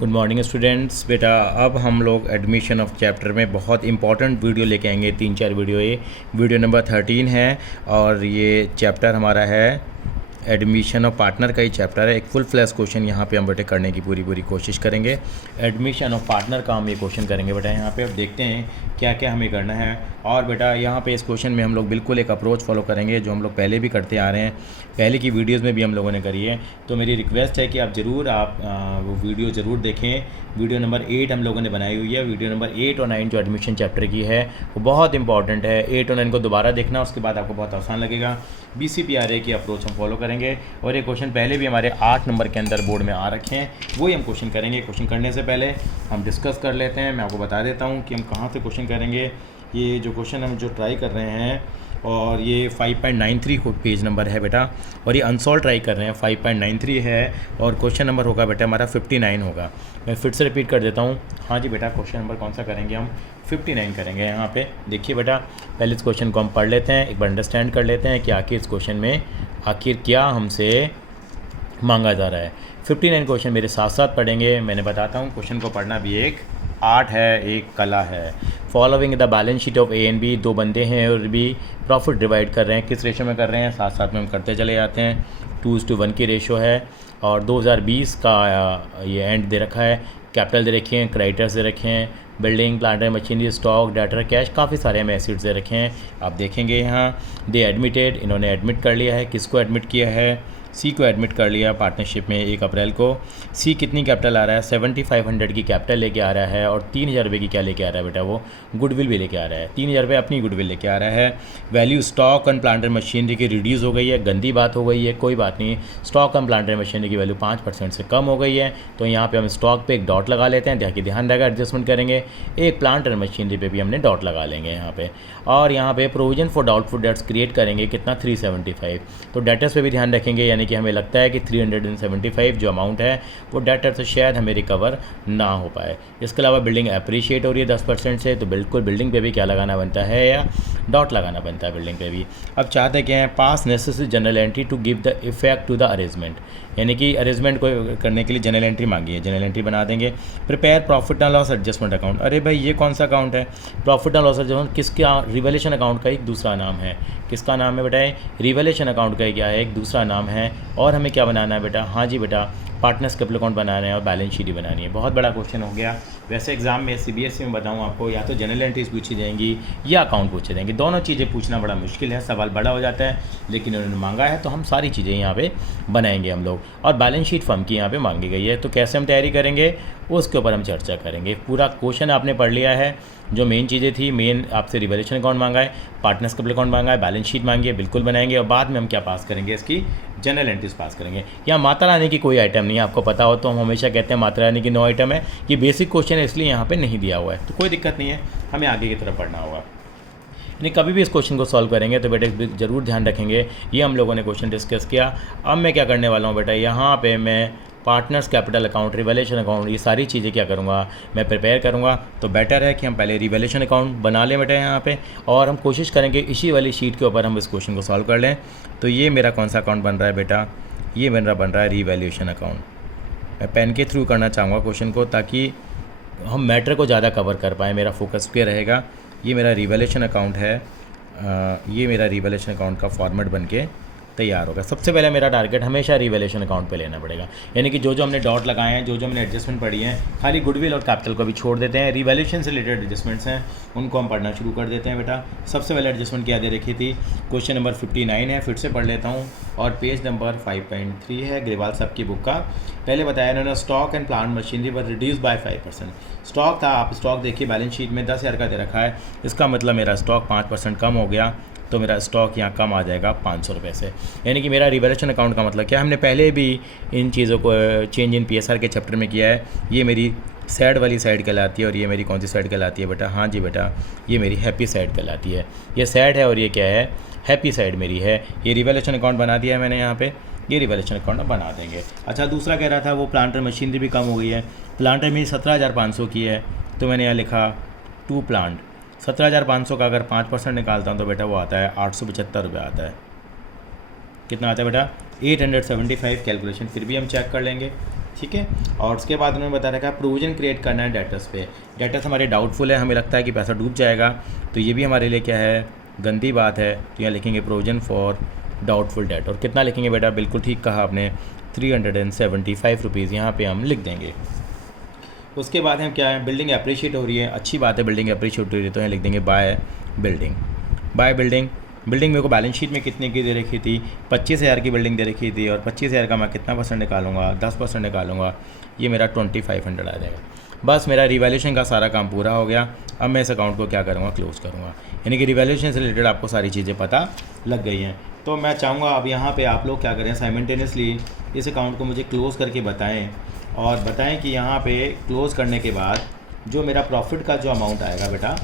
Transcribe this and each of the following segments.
Good morning students. बेटा अब हम लोग एडमिशन ऑफ चैप्टर में बहुत इंपॉर्टेंट वीडियो लेके आएंगे। 3-4 वीडियो। ये वीडियो नंबर 13 है और ये चैप्टर हमारा है एडमिशन ऑफ पार्टनर का ही चैप्टर है। एक फुल फ्लैश क्वेश्चन यहाँ पे हम बेटे करने की पूरी कोशिश करेंगे। एडमिशन ऑफ पार्टनर का हम ये क्वेश्चन करेंगे बेटा। यहाँ पे अब देखते हैं क्या क्या हमें करना है। और बेटा यहाँ पे इस क्वेश्चन में हम लोग बिल्कुल एक अप्रोच फॉलो करेंगे जो हम लोग पहले भी करते आ रहे हैं, पहले की वीडियोज़ में भी हम लोगों ने करी है। तो मेरी रिक्वेस्ट है कि आप ज़रूर वो वीडियो ज़रूर देखें। वीडियो नंबर 8 हम लोगों ने बनाई हुई है। वीडियो नंबर 8 और 9 जो एडमिशन चैप्टर की है वो बहुत इंपॉर्टेंट है। 8 और 9 को दोबारा देखना, उसके बाद आपको बहुत आसान लगेगा। BCPRA की अप्रोच हम फॉलो करेंगे और ये क्वेश्चन पहले भी हमारे 8 नंबर के अंदर बोर्ड में आ रखे हैं, वही हम क्वेश्चन करेंगे। क्वेश्चन करने से पहले हम डिस्कस कर लेते हैं। मैं आपको बता देता हूँ कि हम कहाँ से क्वेश्चन करेंगे। ये जो क्वेश्चन हम जो ट्राई कर रहे हैं और ये 5.93 पेज नंबर है बेटा, और ये अनसॉल्व ट्राई कर रहे हैं। 5.93 है और क्वेश्चन नंबर होगा बेटा हमारा 59 होगा। मैं फिर से रिपीट कर देता हूँ। हाँ जी बेटा, क्वेश्चन नंबर कौन सा करेंगे हम? 59 करेंगे। यहाँ पे देखिए बेटा, पहले इस क्वेश्चन को हम पढ़ लेते हैं, एक बार अंडरस्टैंड कर लेते हैं कि आखिर इस क्वेश्चन में आखिर क्या हमसे मांगा जा रहा है। 59 क्वेश्चन मेरे साथ साथ पढ़ेंगे। मैंने बताता हूँ क्वेश्चन को पढ़ना भी एक आर्ट है, एक कला है। Following the balance sheet of A and B, दो बंदे हैं और भी प्रॉफिट डिवाइड कर रहे हैं। किस रेशो में कर रहे हैं? साथ साथ में हम करते चले जाते हैं। 2:1 की रेशो है और 2020 का ये एंड दे रखा है। कैपिटल दे रखे हैं, क्रेडिटर्स दे रखे हैं, building, plant and machinery, stock, debtor, cash, काफ़ी सारे हमें एसिड्स दे रखे हैं। आप देखेंगे यहाँ दे एडमिटेड, इन्होंने एडमिट कर लिया है। किसको एडमिट किया है? सी को एडमिट कर लिया पार्टनरशिप में 1 अप्रैल को। सी कितनी कैपिटल आ रहा है? 7500 की कैपिटल लेके आ रहा है और 3000 रुपये की क्या लेके आ रहा है बेटा? वो गुडविल भी लेके आ रहा है। 3000 रुपये अपनी गुडविल लेके आ रहा है। Value stock and plant and machinery की रिड्यूस हो गई है। गंदी बात हो गई है, कोई बात नहीं। Stock and plant and machinery की वैल्यू 5% से कम हो गई है, तो यहाँ पे हम स्टॉक पे एक डॉट लगा लेते हैं। ताकि ध्यान रहेगा, एडजस्टमेंट करेंगे। एक प्लांट एंड मशीनरी पे भी हमने डॉट लगा लेंगे यहाँ पे। और यहाँ पे provision for doubtful debts create करेंगे। कितना? 375। तो डेटर्स पे भी ध्यान रखेंगे, यानी कि हमें लगता है कि 375 जो अमाउंट है वो डेटर से शायद हमें रिकवर ना हो पाए। इसके अलावा बिल्डिंग अप्रिशिएट हो रही है 10% से, तो बिल्कुल बिल्डिंग पे भी क्या लगाना बनता है या डॉट लगाना बनता है बिल्डिंग पे भी। अब चाहते क्या हैं? Pass necessary general entry to give the effect to the arrangement, यानी कि अरेंजमेंट को करने के लिए जनरल एंट्री मांगी है। जनरल एंट्री बना देंगे। Prepare profit and loss adjustment account. अरे भाई, ये कौन सा अकाउंट है? प्रॉफिट एंड लॉस एडजस्टमेंट किसका? रिवैल्यूएशन अकाउंट का एक दूसरा नाम है। किसका नाम है बेटा? रिवैल्यूएशन अकाउंट का क्या है? एक दूसरा नाम है। और हमें क्या बनाना है बेटा? हाँ जी बेटा, पार्टनर्स कैपिटल अकाउंट बनाना है और बैलेंस शीट ही बनानी है। बहुत बड़ा क्वेश्चन हो गया। वैसे एग्जाम में CBSE में बताऊँ आपको, या तो जनरल एंट्रीज पूछी जाएंगी या अकाउंट पूछे जाएंगे। दोनों चीज़ें पूछना बड़ा मुश्किल है, सवाल बड़ा हो जाता है। लेकिन उन्होंने मांगा है तो हम सारी चीज़ें यहाँ पे बनाएंगे हम लोग। और बैलेंस शीट फर्म की यहाँ पे मांगी गई है, तो कैसे हम तैयारी करेंगे उसके ऊपर हम चर्चा करेंगे। पूरा क्वेश्चन आपने पढ़ लिया है। जो मेन चीज़ें थी, मेन आपसे रिवैल्यूएशन अकाउंट मांगा है, पार्टनर्स कैपिटल अकाउंट मांगा है, बैलेंस शीट मांगी है, बिल्कुल बनाएंगे। और बाद में हम क्या पास करेंगे? इसकी जनरल एंट्रीज पास करेंगे। यहाँ माता रानी की कोई आइटम नहीं है, आपको पता हो तो हम हमेशा कहते हैं माता रानी की 9 आइटम है। ये बेसिक क्वेश्चन है इसलिए यहाँ पे नहीं दिया हुआ है, तो कोई दिक्कत नहीं है, हमें आगे की तरफ पढ़ना होगा। यानी कभी भी इस क्वेश्चन को सॉल्व करेंगे तो बेटा ज़रूर ध्यान रखेंगे। ये हम लोगों ने क्वेश्चन डिस्कस किया। अब मैं क्या करने वाला हूँ बेटा, यहाँ पे मैं partners capital account, revaluation account, ये सारी चीज़ें क्या करूँगा मैं प्रिपेयर करूँगा। तो बेटर है कि हम पहले रिवैल्यूएशन अकाउंट बना लें बेटा यहाँ पे, और हम कोशिश करेंगे इसी वाली शीट के ऊपर हम इस क्वेश्चन को सॉल्व कर लें। तो ये मेरा कौन सा अकाउंट बन रहा है बेटा? ये बन रहा है रिवैल्यूएशन अकाउंट। मैं पेन के थ्रू करना चाहूँगा क्वेश्चन को, ताकि हम मैटर को ज़्यादा कवर कर पाएँ। मेरा फोकस पे रहेगा। ये मेरा रिवैल्यूएशन अकाउंट है। ये मेरा रिवैल्यूएशन अकाउंट का फॉर्मेट बन के तैयार होगा। सबसे पहले मेरा टारगेट हमेशा रिवैल्यूएशन अकाउंट पे लेना पड़ेगा, यानी कि जो जो हमने डॉट लगाए हैं, जो जो हमने एडजस्टमेंट पढ़ी हैं, खाली गुडविल और कैपिटल को भी छोड़ देते हैं। रिवैल्यूएशन से रिलेटेड एडजस्टमेंट्स हैं, उनको हम पढ़ना शुरू कर देते हैं बेटा। सबसे पहले एडजस्टमेंट क्या दे रखी थी? क्वेश्चन नंबर 59 है, फिर से पढ़ लेता हूँ, और पेज नंबर 5.3 है ग्रेवाल साहब की बुक का। पहले बताया इन्होंने stock and plant machinery were reduce by 5%। Stock था, आप स्टॉक देखिए बैलेंस शीट में 10,000 का दे रखा है। इसका मतलब मेरा स्टॉक 5% कम हो गया, तो मेरा स्टॉक यहाँ कम आ जाएगा 500 रुपये से। यानी कि मेरा रिवैल्यूएशन अकाउंट का मतलब क्या? हमने पहले भी इन चीज़ों को चेंज इन PSR के चैप्टर में किया है। ये मेरी सैड वाली साइड कहलाती है और ये मेरी कौन सी साइड कहलाती है बेटा? हाँ जी बेटा, ये मेरी हैप्पी साइड कहलाती है। ये सैड है और ये क्या है? हैप्पी साइड मेरी है। ये रिवैल्यूएशन अकाउंट बना दिया है मैंने यहाँ पे, ये रिवैल्यूएशन अकाउंट बना देंगे। अच्छा, दूसरा कह रहा था वो प्लांटर मशीनरी भी कम हो गई है। प्लांटर मेरी 17,500 की है, तो मैंने यहाँ लिखा 2 प्लांट। 17,500 का अगर 5% निकालता हूँ तो बेटा वो आता है 875 रुपये आता है। कितना आता है बेटा? 875। कैलकुलेशन फिर भी हम चेक कर लेंगे। ठीक है। और उसके बाद उन्होंने बता रखा है प्रोविजन क्रिएट करना है डेटर्स पे। डेटर्स हमारे डाउटफुल है, हमें लगता है कि पैसा डूब जाएगा, तो ये भी हमारे लिए क्या है, गंदी बात है। तो यहाँ लिखेंगे प्रोविजन फॉर डाउटफुल डेट। और कितना लिखेंगे बेटा, बिल्कुल ठीक कहा आपने, 375 रुपीज़ यहाँ पे हम लिख देंगे। उसके बाद हम क्या है, बिल्डिंग अप्रिशिएट हो रही है, अच्छी बात है, बिल्डिंग अप्रिशिएट हो रही है, तो यहाँ लिख देंगे by building. By building. Building मेरे को बैलेंस शीट में कितने की दे रखी थी, 25,000 की बिल्डिंग दे रखी थी, और 25,000 का मैं कितना परसेंट निकालूंगा, 10% निकालूंगा, ये मेरा 2500 आ जाएगा। बस मेरा रिवैल्यूएशन का सारा काम पूरा हो गया। अब मैं इस अकाउंट को क्या करूँगा, क्लोज़ करूँगा। यानी कि रिवैल्यूएशन से रिलेटेड आपको सारी चीज़ें पता लग गई हैं। तो मैं चाहूँगा अब यहाँ पे आप लोग क्या करें, साइमल्टेनियसली इस अकाउंट को मुझे क्लोज़ करके बताएं, और बताएं कि यहाँ पे क्लोज़ करने के बाद जो मेरा प्रॉफिट का जो अमाउंट आएगा बेटा,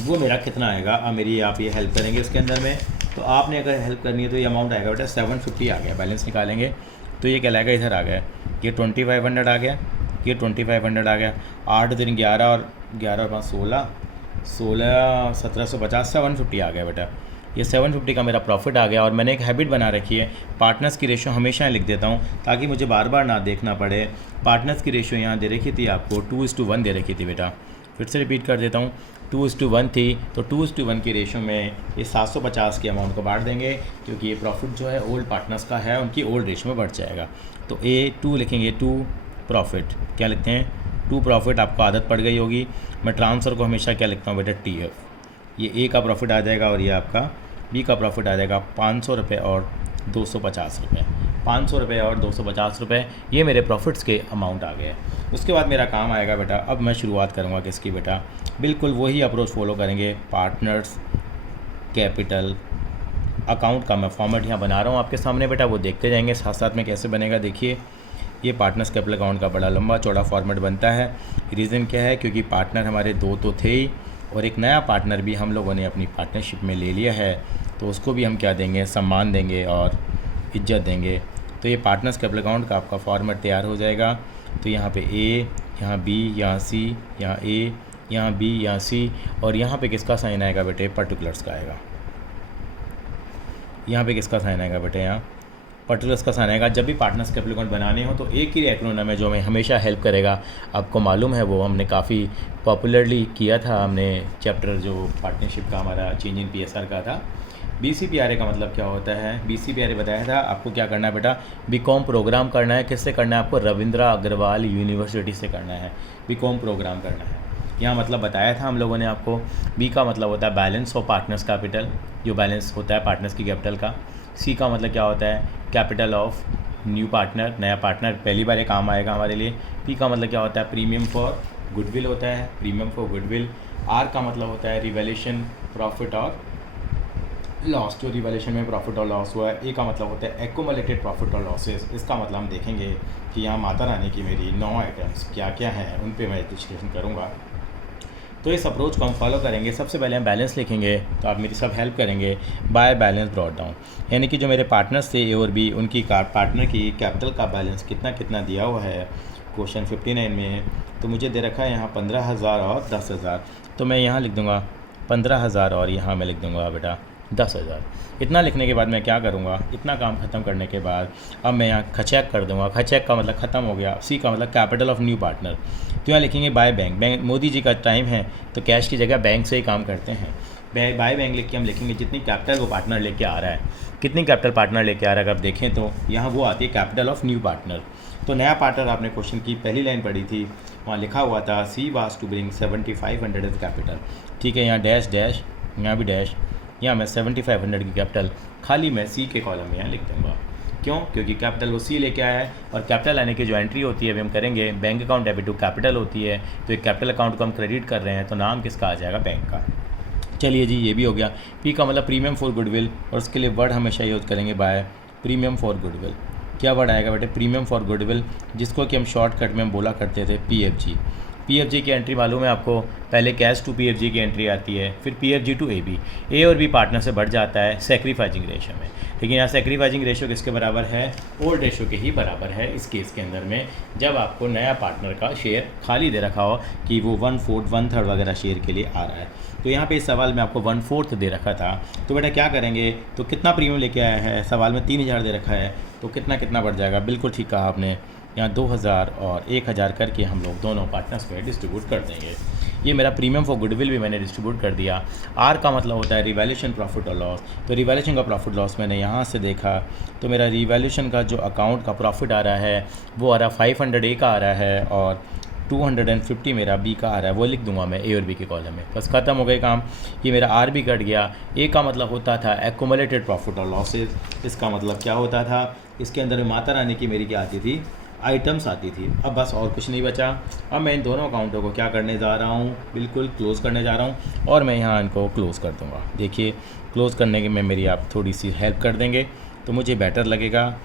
वो मेरा कितना आएगा। अब मेरी आप ये हेल्प करेंगे इसके अंदर में, तो आपने अगर हेल्प करनी है तो ये अमाउंट आएगा बेटा 750 आ गया। बैलेंस निकालेंगे तो ये कहलाएगा, इधर आ गया, ये 2500 आ गया, ये 2500 आ गया। 8 दिन 11 और 11 और 5 16, 1750, 750 आ गया बेटा। ये 750 का मेरा प्रॉफिट आ गया। और मैंने एक हैबिट बना रखी है, पार्टनर्स की रेशो हमेशा लिख देता हूँ ताकि मुझे बार बार ना देखना पड़े। पार्टनर्स की रेशो यहाँ दे रखी थी आपको 2:1 दे रखी थी बेटा, फिर से रिपीट कर देता हूँ, 2:1 थी। तो 2:1 की रेशो में ये 750 की अमाउंट को बांट देंगे, क्योंकि ये प्रॉफिट जो है ओल्ड पार्टनर्स का है, उनकी ओल्ड रेशो में बढ़ जाएगा। तो A2 लिखेंगे, 2 प्रॉफिट, क्या लिखते हैं, 2 प्रॉफिट। आपको आदत पड़ गई होगी, मैं ट्रांसफ़र को हमेशा क्या लिखता हूँ बेटा, TF। ये A का प्रॉफिट आ जाएगा और ये आपका B का प्रॉफिट आ जाएगा 500 रुपये और 250 रुपये। 500 रुपये और 250 रुपये, ये मेरे प्रॉफिट्स के अमाउंट आ गए। उसके बाद मेरा काम आएगा बेटा, अब मैं शुरुआत करूँगा किसकी बेटा, बिल्कुल वही अप्रोच फॉलो करेंगे, पार्टनर्स कैपिटल अकाउंट का मैं फॉर्मेट यहाँ बना रहा हूँ आपके सामने बेटा, वो देखते जाएंगे साथ साथ में कैसे बनेगा। देखिए, ये पार्टनर्स कैपिटल अकाउंट का बड़ा लंबा चौड़ा फॉर्मेट बनता है। रीज़न क्या है, क्योंकि पार्टनर हमारे 2 तो थे ही, और एक नया पार्टनर भी हम लोगों ने अपनी पार्टनरशिप में ले लिया है, तो उसको भी हम क्या देंगे, सम्मान देंगे और इज्जत देंगे। तो ये पार्टनर्स कैपिटल अकाउंट का आपका फॉर्मेट तैयार हो जाएगा। तो यहाँ पे A, यहाँ B, यहाँ C, यहाँ A, यहाँ B, यहाँ C, और यहाँ पे किसका साइन आएगा बेटे, पर्टिकुलर्स का आएगा। यहाँ पे किसका साइन आएगा बेटे, यहाँ पर्टिकुलर्स का साइन आएगा। जब भी पार्टनर्स कैपिटल अकाउंट बनाने हो तो एक ही एक्रोनिम है जो हमें हमेशा हेल्प करेगा, आपको मालूम है, वो हमने काफ़ी पॉपुलरली किया था। हमने चैप्टर जो पार्टनरशिप का हमारा चेंज इन PSR का था, BCPRA का मतलब क्या होता है, BCPRA बताया था आपको क्या करना है बेटा, BCom प्रोग्राम करना है। किससे करना है आपको, रविंद्रा अग्रवाल यूनिवर्सिटी से करना है, BCom प्रोग्राम करना है। यहाँ मतलब बताया था हम लोगों ने आपको। B का मतलब होता है बैलेंस ऑफ पार्टनर्स कैपिटल, जो बैलेंस होता है पार्टनर्स की कैपिटल का। C का मतलब क्या होता है, कैपिटल ऑफ न्यू पार्टनर, नया पार्टनर पहली बार ये काम आएगा हमारे लिए। P का मतलब क्या होता है, प्रीमियम फॉर गुडविल होता है, प्रीमियम फॉर गुडविल। R का मतलब होता है रिवैल्यूएशन प्रॉफिट और लॉस, जो रिवैल्यूएशन में प्रॉफिट और लॉस हुआ है। A का मतलब होता है एक्यूमुलेटेड प्रॉफिट और लॉसेस। इसका मतलब हम देखेंगे कि यहाँ माता रानी की मेरी 9 आइटम्स क्या क्या हैं, उन पे मैं डिस्कशन करूँगा। तो इस अप्रोच को हम फॉलो करेंगे। सबसे पहले हम बैलेंस लिखेंगे, तो आप मेरी सब हेल्प करेंगे। बाय बैलेंस ब्रॉट डाउन, यानी कि जो मेरे पार्टनर्स थे A और B, उनकी पार्टनर की कैपिटल का बैलेंस कितना कितना दिया हुआ है, क्वेश्चन 59 में। तो मुझे दे रखा है यहाँ 15,000 और 10,000, तो मैं यहाँ लिख दूँगा 15,000 और यहाँ मैं लिख दूँगा बेटा 10,000। इतना लिखने के बाद मैं क्या करूँगा, इतना काम ख़त्म करने के बाद अब मैं यहाँ खचेक कर दूँगा। खचेक का मतलब ख़त्म हो गया। C का मतलब कैपिटल ऑफ न्यू पार्टनर, तो यहाँ लिखेंगे by bank. Bank Modi ji का टाइम है तो कैश की जगह बैंक से ही काम करते हैं। बाय बैंक लिख के हम लिखेंगे जितनी कैपिटल वो पार्टनर लेके आ रहा है, कितनी कैपिटल पार्टनर लेके आ रहा है। अगर देखें तो यहाँ वो आती है कैपिटल ऑफ न्यू पार्टनर। तो नया पार्टनर आपने क्वेश्चन की पहली लाइन पढ़ी थी, वहाँ लिखा हुआ था C was to bring 7,500 as capital. ठीक है, यहाँ डैश डैश, यहाँ भी डैश, यहाँ मैं 7,500 की कैपिटल खाली मैं C के कॉलम में यहाँ लिख दूँगा। क्यों, क्योंकि कैपिटल वो C लेके आया है, और कैपिटल आने की जो एंट्री होती है अभी हम करेंगे, bank account debit to capital होती है। तो एक कैपिटल अकाउंट को हम क्रेडिट कर रहे हैं, तो नाम किसका आ जाएगा, बैंक का। चलिए जी, ये भी हो गया। P का मतलब प्रीमियम फॉर गुडविल, और उसके लिए वर्ड हमेशा यूज़ करेंगे बाय प्रीमियम फॉर गुडविल। क्या वर्ड आएगा बेटे, प्रीमियम फॉर गुडविल, जिसको कि हम शॉर्टकट में हम बोला करते थे PFG। PFG की एंट्री मालूम है आपको, पहले कैश टू PFG की एंट्री आती है, फिर PFG टू AB। A और B पार्टनर से बढ़ जाता है सैक्रिफाइसिंग रेशो में, लेकिन यहाँ सैक्रिफाइसिंग रेशो किसके बराबर है, ओल्ड रेशो के ही बराबर है इस केस के अंदर में। जब आपको नया पार्टनर का शेयर खाली दे रखा हो कि वो 1/4 1/3 वगैरह शेयर के लिए आ रहा है, तो यहाँ पे इस सवाल में आपको 1/4 दे रखा था। तो बेटा क्या करेंगे, तो कितना प्रीमियम लेके आया है, सवाल में 3,000 दे रखा है, तो कितना कितना बढ़ जाएगा। बिल्कुल ठीक कहा आपने, यहाँ 2000 और 1000 करके हम लोग दोनों पार्टनर्स पे डिस्ट्रीब्यूट कर देंगे। ये मेरा प्रीमियम फॉर गुडविल भी मैंने डिस्ट्रीब्यूट कर दिया। आर का मतलब होता है रिवैल्यूएशन प्रॉफिट और लॉस। तो रिवैल्यूएशन का प्रॉफिट लॉस मैंने यहाँ से देखा, तो मेरा रिवैल्यूएशन का जो अकाउंट का प्रॉफिट आ रहा है वो आ रहा है 500 ए का आ रहा है और 250 मेरा बी का आ रहा है, वो लिख दूंगा मैं ए और बी के कॉलम में। बस ख़त्म हो गए काम। ये मेरा आर भी कट गया। ए का मतलब होता था एक्यूमुलेटेड प्रॉफिट और लॉसेस। इसका मतलब क्या होता था, इसके अंदर माता रानी की मेरी क्या आती थी, आइटम्स आती थी। अब बस और कुछ नहीं बचा। अब मैं इन दोनों अकाउंटों को क्या करने जा रहा हूँ, बिल्कुल क्लोज़ करने जा रहा हूँ और मैं यहाँ इनको क्लोज़ कर दूँगा। देखिए क्लोज़ करने के में मेरी आप थोड़ी सी हेल्प कर देंगे तो मुझे बेटर लगेगा।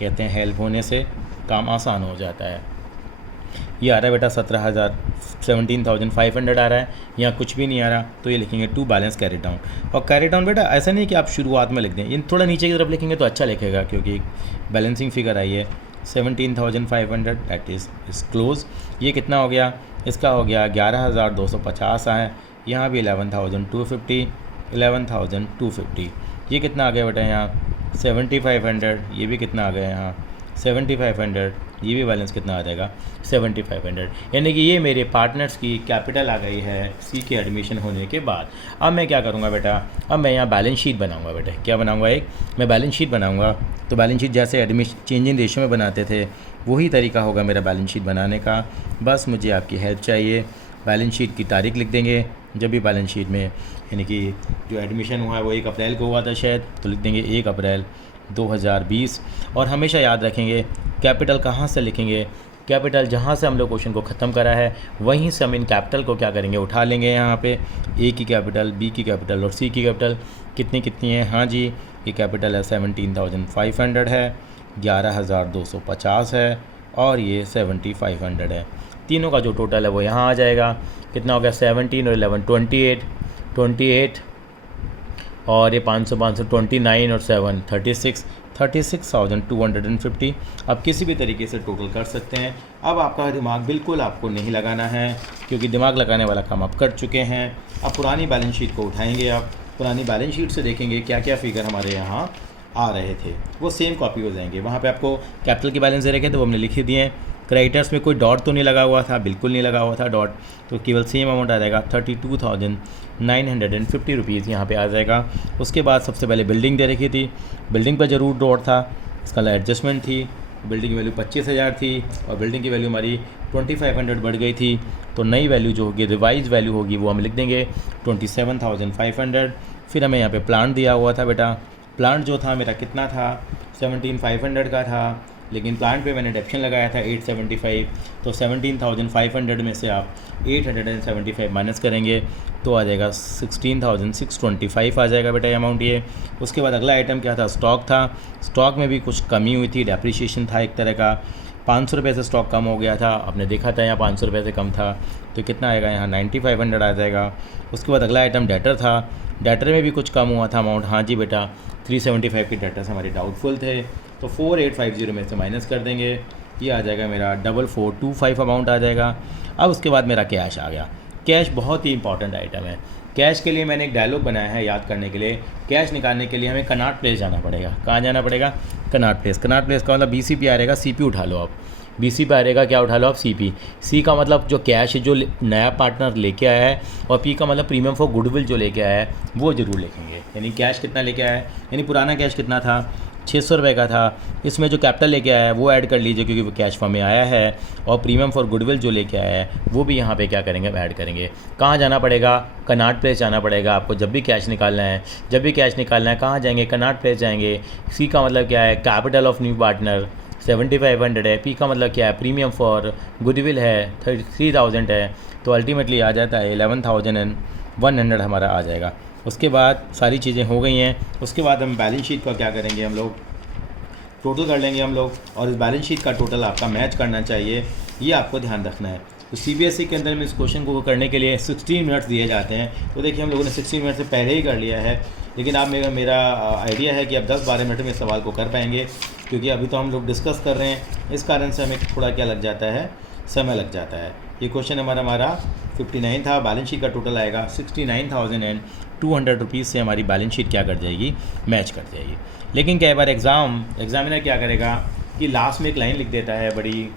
कहते हैं हेल्प होने से काम आसान हो जाता है। ये आ रहा है बेटा 17,500 आ रहा है, यहाँ कुछ भी नहीं आ रहा तो ये लिखेंगे टू बैलेंस कैरी डाउन। और कैरी डाउन बेटा ऐसा नहीं कि आप शुरुआत में लिख दें, ये थोड़ा नीचे की तरफ लिखेंगे तो अच्छा लिखेगा क्योंकि बैलेंसिंग फिगर आई है 17,500 दैट इज़ क्लोज। ये कितना हो गया, इसका हो गया 11,250 है। यहाँ भी 11,250। ये कितना आ गया बेटा यहाँ 7,500। ये भी कितना आ गया यहाँ 7,500। ये भी बैलेंस कितना आ जाएगा 7,500। यानी कि ये मेरे पार्टनर्स की कैपिटल आ गई है सी के एडमिशन होने के बाद। अब मैं क्या करूँगा बेटा, अब मैं यहाँ बैलेंस शीट बनाऊँगा बेटा। क्या बनाऊँगा, एक मैं बैलेंस शीट बनाऊँगा। तो बैलेंस शीट जैसे एडमिशन चेंज इन रेशियो में बनाते थे वही तरीका होगा मेरा बैलेंस शीट बनाने का। बस मुझे आपकी हेल्प चाहिए। बैलेंस शीट की तारीख लिख देंगे जब भी बैलेंस शीट में, यानी कि जो एडमिशन हुआ है वो 1 अप्रैल को हुआ था शायद, तो लिख देंगे 1 अप्रैल 2020। और हमेशा याद रखेंगे कैपिटल कहाँ से लिखेंगे, कैपिटल जहाँ से हम लोग क्वेश्चन को ख़त्म करा है वहीं से हम इन कैपिटल को क्या करेंगे, उठा लेंगे। यहाँ पे ए की कैपिटल, बी की कैपिटल और सी की कैपिटल कितनी है। हाँ जी, ये कैपिटल है 17,500 है, 11,250 है और ये 7,500 है। तीनों का जो टोटल है वो यहाँ आ जाएगा। कितना हो गया 17 और 11 28 और ये 500 29 और 7 36,250। अब किसी भी तरीके से टोटल कर सकते हैं। अब आपका दिमाग बिल्कुल आपको नहीं लगाना है क्योंकि दिमाग लगाने वाला काम आप कर चुके हैं। अब पुरानी बैलेंस शीट को उठाएंगे, आप पुरानी बैलेंस शीट से देखेंगे क्या क्या फिगर हमारे यहाँ आ रहे थे, वो सेम कॉपी हो जाएंगे। वहाँ पे आपको कैपिटल के बैलेंस दे रखे थे वो हमने लिख ही दिए हैं। क्रेडिटर्स में कोई डॉट तो नहीं लगा हुआ था, बिल्कुल नहीं लगा हुआ था डॉट, तो केवल सेम अमाउंट आ जाएगा 32,950 रुपीज़ यहाँ पे आ जाएगा। उसके बाद सबसे पहले बिल्डिंग दे रखी थी, बिल्डिंग पर ज़रूर डॉट था, इसका एडजस्टमेंट थी। बिल्डिंग की वैल्यू 25,000 थी और बिल्डिंग की वैल्यू हमारी 2,500 बढ़ गई थी, तो नई वैल्यू जो होगी रिवाइज वैल्यू होगी वो हम लिख देंगे 27,500। फिर हमें यहाँ पे प्लांट दिया हुआ था बेटा, प्लांट जो था मेरा कितना था 17,500 का था, लेकिन प्लांट पे मैंने डेप्शन लगाया था 875, तो 17,500 में से आप 875 माइनस करेंगे तो आ जाएगा 16,625 आ जाएगा बेटा अमाउंट ये। उसके बाद अगला आइटम क्या था, स्टॉक था। स्टॉक में भी कुछ कमी हुई थी, डेप्रिसिएशन था एक तरह का, 500 रुपये से स्टॉक कम हो गया था। आपने देखा था यहाँ 500 रुपये से कम था, तो कितना आएगा यहाँ 9,500 आ जाएगा। उसके बाद अगला आइटम डेटर था, डेटर में भी कुछ कम हुआ था अमाउंट। हाँ जी बेटा 375 के डेटर्स हमारे डाउटफुल थे, तो 4850 में से माइनस कर देंगे, ये आ जाएगा मेरा 4425 अमाउंट आ जाएगा। अब उसके बाद मेरा कैश आ गया। कैश बहुत ही इंपॉर्टेंट आइटम है। कैश के लिए मैंने एक डायलॉग बनाया है याद करने के लिए। कैश निकालने के लिए हमें कनॉट प्लेस जाना पड़ेगा। कहाँ जाना पड़ेगा, कनॉट प्लेस। कनॉट प्लेस का मतलब BCP आ रहेगा, CP उठा लो आप। BC पे आ रहेगा, क्या उठा लो आप, CP। C का मतलब जो कैश है जो नया पार्टनर लेके आया है, और P का मतलब प्रीमियम फॉर गुडविल जो लेके आया है वो ज़रूर लिखेंगे। यानी कैश कितना लेके आया है, यानी पुराना कैश कितना था 600 रुपये का था, इसमें जो कैपिटल लेके आया है वो ऐड कर लीजिए क्योंकि वो कैश फॉर्म में आया है, और प्रीमियम फॉर गुडविल जो लेके आया है वो भी यहाँ पे क्या करेंगे, ऐड करेंगे। कहाँ जाना पड़ेगा, कनॉट प्लेस जाना पड़ेगा आपको। जब भी कैश निकालना है, कहाँ जाएंगे, कनॉट प्लेस जाएंगे। C का मतलब क्या है, कैपिटल ऑफ न्यू पार्टनर 7,500 है। P का मतलब क्या है, प्रीमियम फॉर गुडविल है 3,000 है, तो अल्टीमेटली आ जाता है 11,100 हमारा आ जाएगा। उसके बाद सारी चीज़ें हो गई हैं। उसके बाद हम बैलेंस शीट का क्या करेंगे, हम लोग टोटल कर लेंगे हम लोग, और इस बैलेंस शीट का टोटल आपका मैच करना चाहिए, ये आपको ध्यान रखना है। तो CBSE के अंदर में इस क्वेश्चन को करने के लिए 60 मिनट्स दिए जाते हैं, तो देखिए हम लोगों ने 60 मिनट से पहले ही कर लिया है, लेकिन आप मेरा आइडिया है कि अब 10-12 मिनट में इस सवाल को कर पाएंगे, क्योंकि अभी तो हम लोग डिस्कस कर रहे हैं, इस कारण से हमें थोड़ा क्या लग जाता है, समय लग जाता है। ये क्वेश्चन हमारा 59 था, बैलेंस शीट का टोटल आएगा 69,200 रुपीज़ से हमारी बैलेंस शीट क्या कर जाएगी, मैच कर जाएगी। लेकिन कई बार एग्ज़ामिनर क्या करेगा, कि लास्ट में एक लाइन लिख देता है, बड़ी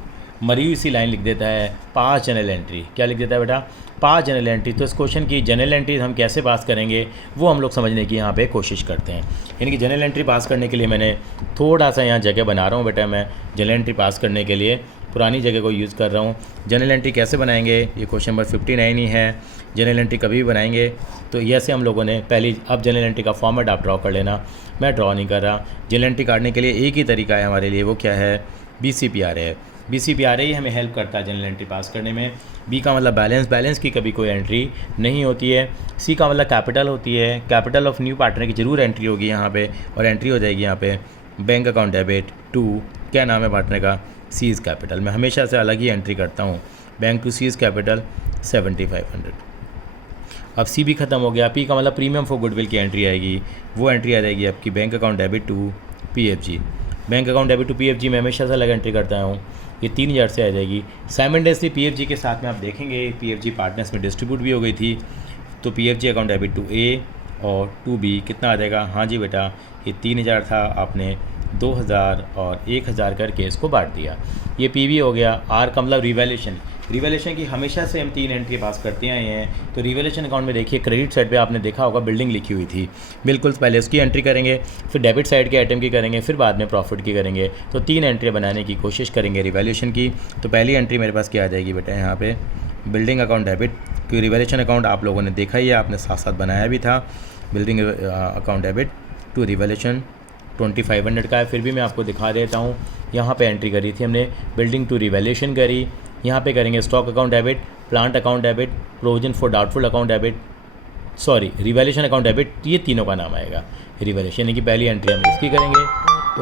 मरी हुई सी लाइन लिख देता है, पास जनरल एंट्री। क्या लिख देता है बेटा? पास जनरल एंट्री। तो इस क्वेश्चन की जनरल एंट्री हम कैसे पास करेंगे वो हम लोग समझने की यहाँ पे कोशिश करते हैं। यानी कि जनरल एंट्री पास करने के लिए मैंने थोड़ा सा यहाँ जगह बना रहा हूँ बेटा। मैं जनरल एंट्री पास करने के लिए पुरानी जगह को यूज़ कर रहा हूँ। जनरल एंट्री कैसे बनाएंगे? ये क्वेश्चन नंबर 59 ही है। जनरल एंट्री कभी भी बनाएंगे तो ऐसे हम लोगों ने पहली, अब जनरल एंट्री का फॉर्मेट आप ड्रॉ कर लेना, मैं ड्रॉ नहीं कर रहा। जनरल एंट्री काटने के लिए एक ही तरीका है हमारे लिए, वो क्या है? BCPRA है। BCPRA ही हमें हेल्प करता है जनरल एंट्री पास करने में। B का मतलब बैलेंस, बैलेंस की कभी कोई एंट्री नहीं होती है। C का मतलब कैपिटल होती है, कैपिटल ऑफ न्यू पार्टनर की ज़रूर एंट्री होगी यहाँ पे, और एंट्री हो जाएगी यहाँ पे बैंक अकाउंट डेबिट टू, क्या नाम है पार्टनर का? Seize capital. मैं हमेशा से अलग ही एंट्री करता हूँ, बैंक टू सीज कैपिटल 7500। अब C भी ख़त्म हो गया। P का मतलब प्रीमियम फॉर गुडविल की एंट्री आएगी, वो एंट्री आ जाएगी आपकी bank account debit to PFG। Bank account debit to PFG मैं हमेशा से अलग एंट्री करता हूँ, ये 3000 से आ जाएगी। साइमल्टेनियसली PFG के साथ में आप देखेंगे PFG पार्टनर्स में डिस्ट्रीब्यूट भी हो गई थी, तो PFG account debit to A और टू B कितना आ जाएगा? हाँ जी बेटा, ये 3000 था, आपने 2000 और 1000 करके इसको बांट दिया। ये PV हो गया। R का मतलब रिवैल्यूएशन। रिवैल्यूएशन की हमेशा से हम 3 एंट्री पास करते आए हैं। तो रिवैल्यूएशन अकाउंट में देखिए क्रेडिट साइड पे आपने देखा होगा बिल्डिंग लिखी हुई थी, बिल्कुल पहले उसकी एंट्री करेंगे, फिर डेबिट साइड के आइटम की करेंगे, फिर बाद में प्रॉफिट की करेंगे। तो 3 एंट्री बनाने की कोशिश करेंगे रिवैल्यूएशन की। तो पहली एंट्री मेरे पास क्या आ जाएगी बेटा? यहाँ पे बिल्डिंग अकाउंट डेबिट, क्योंकि रिवैल्यूएशन अकाउंट आप लोगों ने देखा ही है, आपने साथ साथ बनाया भी था। Building account debit to revaluation 2500 का है, फिर भी मैं आपको दिखा देता हूँ। यहाँ पे एंट्री करी थी हमने, बिल्डिंग टू रिवैल्यूएशन करी। यहाँ पे करेंगे stock account debit, plant account debit, provision for doubtful account debit, sorry revaluation account debit, ये तीनों का नाम आएगा रिवैल्यूएशन। यानी कि पहली एंट्री हम इसकी करेंगे,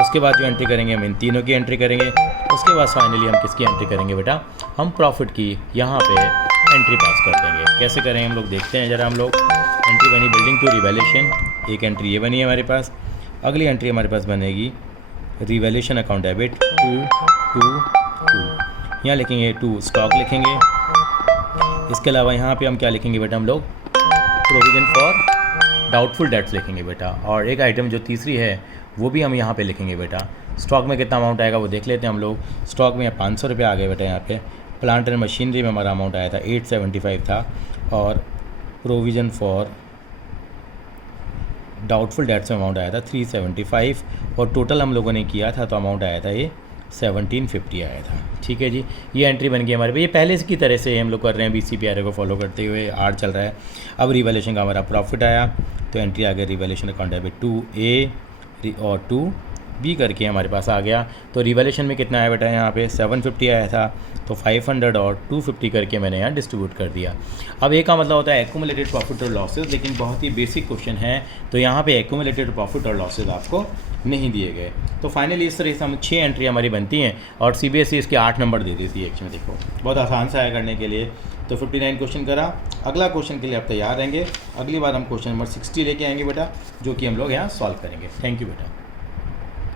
उसके बाद जो एंट्री करेंगे हम इन तीनों की एंट्री करेंगे, उसके बाद फाइनली हम किसकी एंट्री करेंगे बेटा? हम प्रॉफिट की यहाँ पे एंट्री पास कर देंगे। कैसे करेंगे हम लोग देखते हैं ज़रा। हम लोग एंट्री बनी बिल्डिंग टू रिवैल्यूएशन, एक एंट्री ये बनी है हमारे पास। अगली एंट्री हमारे पास बनेगी रिवैल्यूएशन अकाउंट डेबिट टू, यहाँ लिखेंगे टू स्टॉक लिखेंगे। इसके अलावा यहाँ पे हम क्या लिखेंगे बेटा? हम लोग प्रोविजन फॉर डाउटफुल डेट्स लिखेंगे बेटा। और एक आइटम जो तीसरी है वो भी हम यहाँ पे लिखेंगे बेटा। स्टॉक में कितना अमाउंट आएगा वो देख लेते हैं हम लोग। स्टॉक में 500 रुपये आ गए बेटा यहाँ पे। प्लांट एंड मशीनरी में हमारा अमाउंट आया था 875 था, और प्रोविज़न फॉर डाउटफुल डेट्स में अमाउंट आया था 375, और टोटल हम लोगों ने किया था तो अमाउंट आया था ये 1750 आया था। ठीक है जी, ये एंट्री बन गई हमारे पे। ये पहले की तरह से हम लोग कर रहे हैं, BCPRA को फॉलो करते हुए आर चल रहा है। अब रिवैल्यूएशन का हमारा प्रॉफिट आया तो एंट्री आ गया revaluation account debit to A और टू B करके हमारे पास आ गया। तो रिवैल्यूएशन में कितना आया बेटा? यहाँ पे 750 आया था, तो 500 और 250 करके मैंने यहाँ डिस्ट्रीब्यूट कर दिया। अब ए का मतलब होता है एक्यूमुलेटेड प्रॉफिट और लॉसेस, लेकिन बहुत ही बेसिक क्वेश्चन है तो यहाँ पे एक्यूमुलेटेड प्रॉफिट और लॉसेस आपको नहीं दिए गए। तो फाइनली इस तरह से हम 6 एंट्री हमारी बनती हैं, और CBSE इसके 8 नंबर दे दी थी एक्चुअली। देखो बहुत आसान सा है करने के लिए। तो 59 क्वेश्चन करा। अगला क्वेश्चन के लिए आप तैयार रहेंगे। अगली बार हम क्वेश्चन नंबर 60 लेके आएंगे बेटा, जो कि हम लोग यहाँ सॉल्व करेंगे। थैंक यू बेटा।